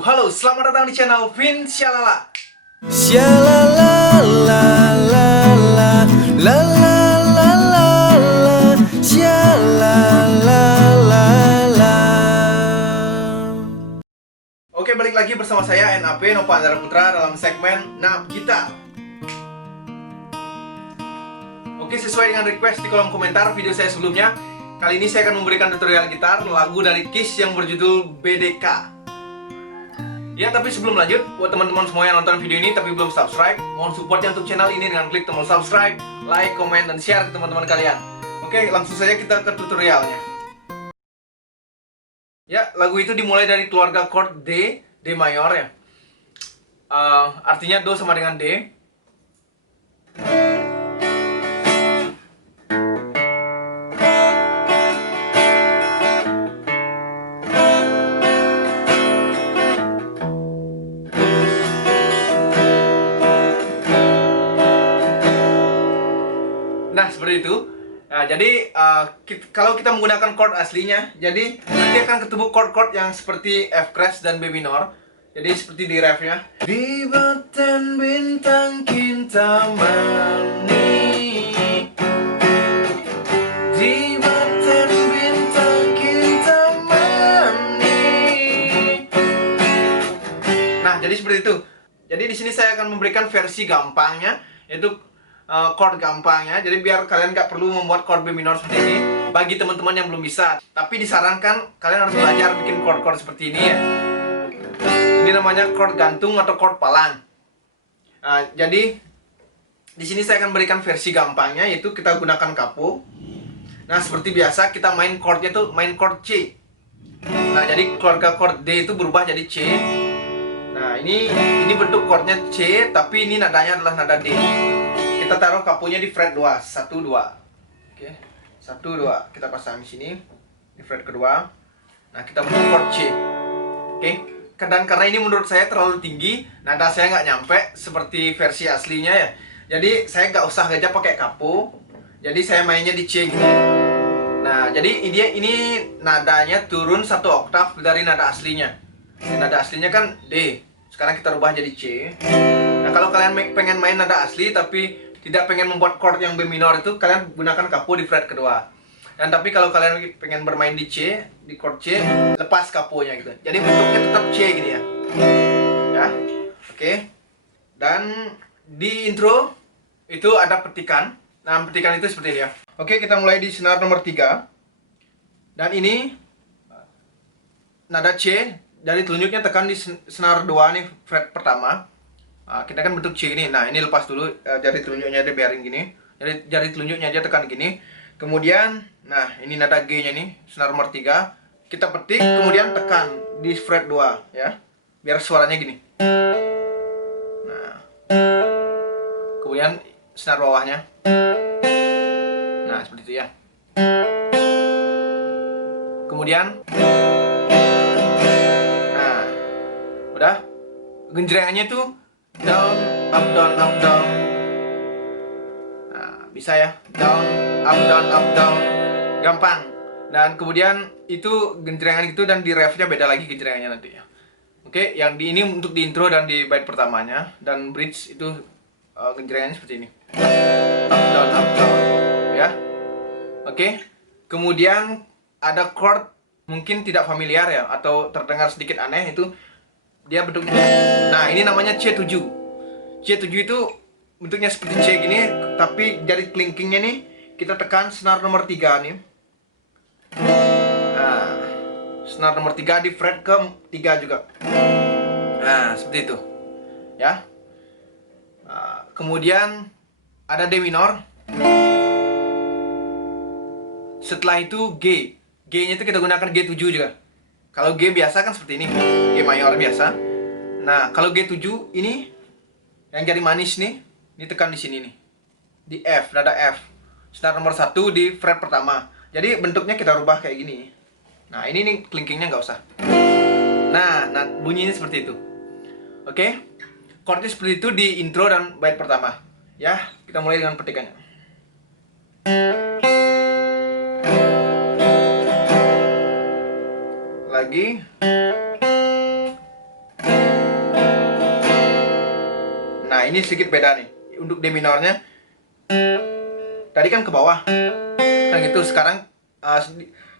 Halo, selamat datang di channel Vin Syalala. Shalala la la la la la la la la Shalala la la. Oke, balik lagi bersama saya NAP Nova Andara Putra dalam segmen Nap Kita. Oke, sesuai dengan request di kolom komentar video saya sebelumnya, kali ini saya akan memberikan tutorial gitar lagu dari Kiss yang berjudul BDK. Ya, tapi sebelum lanjut, buat teman-teman semua yang nonton video ini tapi belum subscribe, mohon supportnya untuk channel ini dengan klik tombol subscribe, like, komen, dan share ke teman-teman kalian. Oke, langsung saja kita ke tutorialnya. Ya, lagu itu dimulai dari keluarga chord D, D mayor ya. Artinya Do sama dengan D. Nah, seperti itu. Nah, jadi kalau kita menggunakan chord aslinya, jadi nanti akan ketemu chord-chord yang seperti F crash dan B minor. Jadi seperti di refnya. Di batan bintang kintamani, di batan bintang kintamani. Nah, jadi seperti itu. Jadi di sini saya akan memberikan versi gampangnya, yaitu chord gampangnya. Jadi biar kalian nggak perlu membuat chord B minor seperti ini bagi teman-teman yang belum bisa. Tapi disarankan kalian harus belajar bikin chord-chord seperti ini ya. Ini namanya chord gantung atau chord palang. Nah, jadi di sini saya akan berikan versi gampangnya, yaitu kita gunakan capo. Nah, seperti biasa kita main chordnya tuh main chord C. Nah, jadi keluarga chord D itu berubah jadi C. Nah, ini bentuk chordnya C, tapi ini nadanya adalah nada D. Kita taruh caponya di fret 2, 1 2. Oke. 1 2 kita pasang di sini di fret kedua. Nah, kita bentuk chord C. Oke. Dan karena ini menurut saya terlalu tinggi, nada saya nggak nyampe seperti versi aslinya ya. Jadi saya nggak usah aja pakai capo. Jadi saya mainnya di C gini. Nah, jadi ini nadanya turun 1 oktav dari nada aslinya. Nada aslinya kan D. Sekarang kita rubah jadi C. Nah, kalau kalian pengen main nada asli tapi tidak pengen membuat chord yang B minor, itu kalian gunakan capo di fret kedua. Dan tapi kalau kalian pengen bermain di C, di chord C, lepas caponya gitu. Jadi bentuknya tetap C gini ya. Ya. Oke. Dan di intro itu ada petikan. Nah, petikan itu seperti ini ya. Oke, kita mulai di senar nomor 3. Dan ini nada C, dari telunjuknya tekan di senar 2 nih, fret pertama. Nah, kita kan bentuk C ini. Nah, ini lepas dulu jari telunjuknya aja, biarin gini. Jadi jari telunjuknya aja tekan gini. Kemudian, nah ini nada G-nya nih, senar nomor 3. Kita petik, kemudian tekan di fret 2 ya. Biar suaranya gini. Nah. Kemudian senar bawahnya. Nah, seperti itu ya. Kemudian nah, udah. Genjrengannya tuh down, up, down, up, down. Nah, bisa ya. Down, up, down, up, down. Gampang. Dan kemudian itu genjrengan gitu, dan di refnya beda lagi genjrengannya nanti ya. Oke, yang di ini untuk di intro dan di bait pertamanya. Dan bridge itu genjrengannya seperti ini. Up, down, ya. Oke. Kemudian ada chord mungkin tidak familiar ya, atau terdengar sedikit aneh, itu dia bentuknya. Nah, ini namanya C7. C7 itu bentuknya seperti C gini, tapi jari kelingkingnya nih kita tekan senar nomor 3 nih. Nah, senar nomor 3 di fret ke-3 juga. Nah, seperti itu. Ya. Nah, kemudian ada D minor. Setelah itu G. G-nya itu kita gunakan G7 juga. Kalau G biasa kan seperti ini, G mayor biasa. Nah, kalau G7 ini yang jadi manis nih, ditekan di sini nih. Di F, nada F. Senar nomor 1 di fret pertama. Jadi bentuknya kita rubah kayak gini. Nah, ini nih kelingkingnya nggak usah. Nah, bunyinya seperti itu. Oke? Chordnya seperti itu di intro dan bait pertama. Ya, kita mulai dengan petikannya. Lagi. ini sedikit beda nih. Untuk D minornya tadi kan ke bawah. Nah gitu, sekarang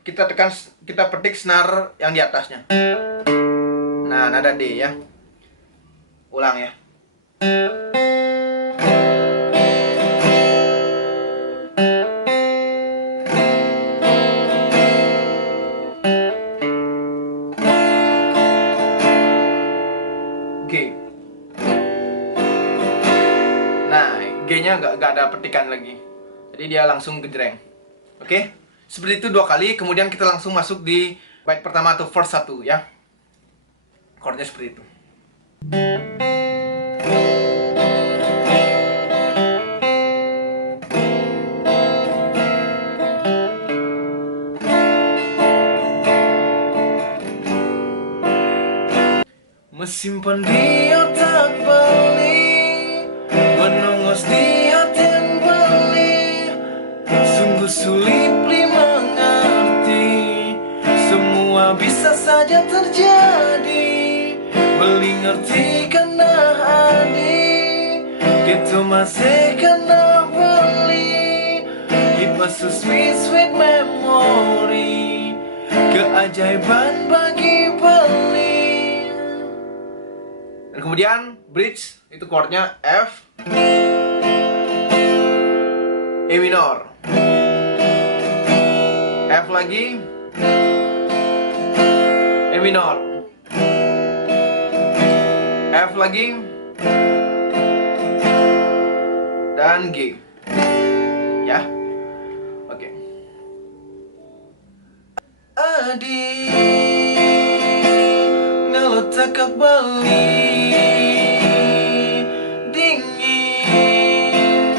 kita petik senar yang di atasnya. Nah, nada D ya. Ulang ya. G. Nah, G-nya nggak ada petikan lagi. Jadi dia langsung gejreng. Oke? Seperti itu 2 kali, kemudian kita langsung masuk di bait pertama atau verse 1 ya. Chordnya seperti itu. Mesimpan di otak balik, menongos di hati balik, sungguh sulit mengerti. Semua bisa saja terjadi, beli ngerti kena adi, kita masih kena beli. It was a sweet sweet memory, keajaiban bagi beli. Dan kemudian bridge itu chordnya F, E minor, F lagi, E minor, F lagi, dan G. Ya, oke. Adi ngalotakak bali dingin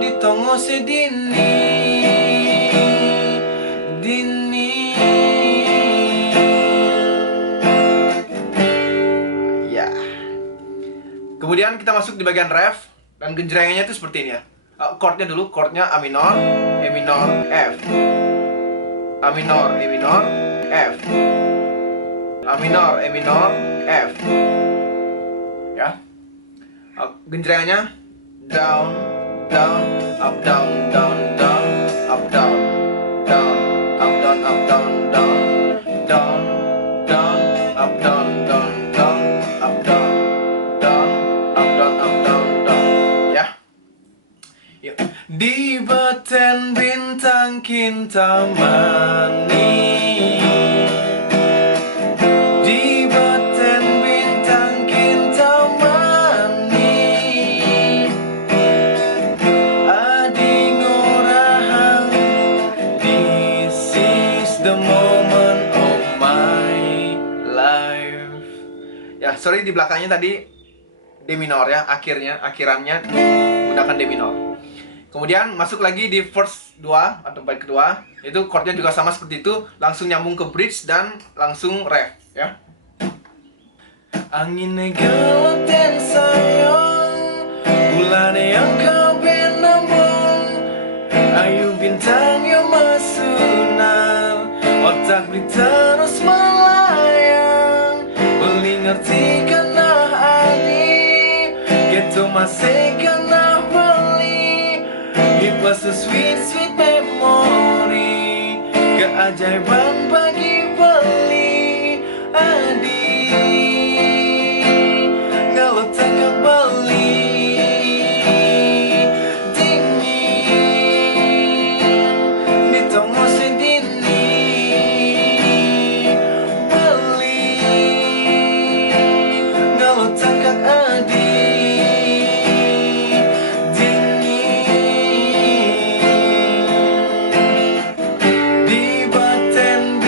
ditongose dini ya. Kemudian kita masuk di bagian ref dan genjrengannya itu seperti ini ya. Chordnya dulu, chordnya A minor, E minor, F, A minor, E minor, F, A minor, E minor, F. Ya. Genjrengannya down, down, up, down, down, down, up, down, down, up, down, up, down, down, down, down, up, down, down, down, up, down, down, up, down, up, down, down. Ya. Yuk. Di beten bintang kintamani, di beten bintang kintamani, adi ngorahang, this is the moment of my life. Ya, sorry di belakangnya tadi D minor ya, akhirannya menggunakan D minor. Kemudian masuk lagi di verse 2 atau bait kedua, itu chordnya juga sama seperti itu, langsung nyambung ke bridge dan langsung ref ya. Angin negaloten sayang, bulan yang kau benambon, ayu bintang yang masunar, otak beli terus melayang, beli ngerti kena adi, gitu masih kena beli. It was a sweet sweet memory, keajaiban bagi beli adi, kalau tak kembali dingin ditongos dini beli, kalau tak adi. Di baten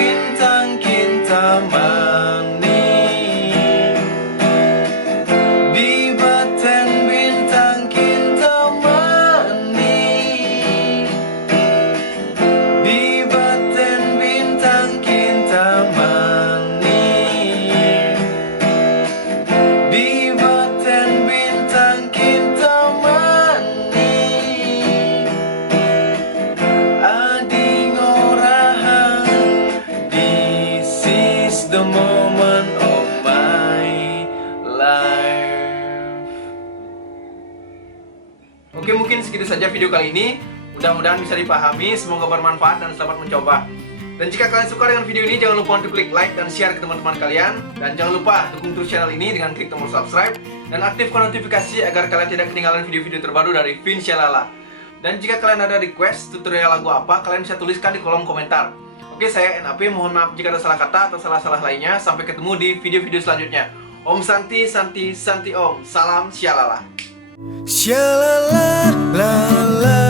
Oke, mungkin segitu saja video kali ini. Mudah-mudahan bisa dipahami, semoga bermanfaat dan selamat mencoba. Dan jika kalian suka dengan video ini, jangan lupa untuk klik like dan share ke teman-teman kalian. Dan jangan lupa dukung terus channel ini dengan klik tombol subscribe dan aktifkan notifikasi agar kalian tidak ketinggalan video-video terbaru dari Vinshalala. Dan jika kalian ada request tutorial lagu apa, kalian bisa tuliskan di kolom komentar. Oke, saya NAP, mohon maaf jika ada salah kata atau salah-salah lainnya. Sampai ketemu di video-video selanjutnya. Om Santi, Santi, Santi Om. Salam Shalala. Shalala la la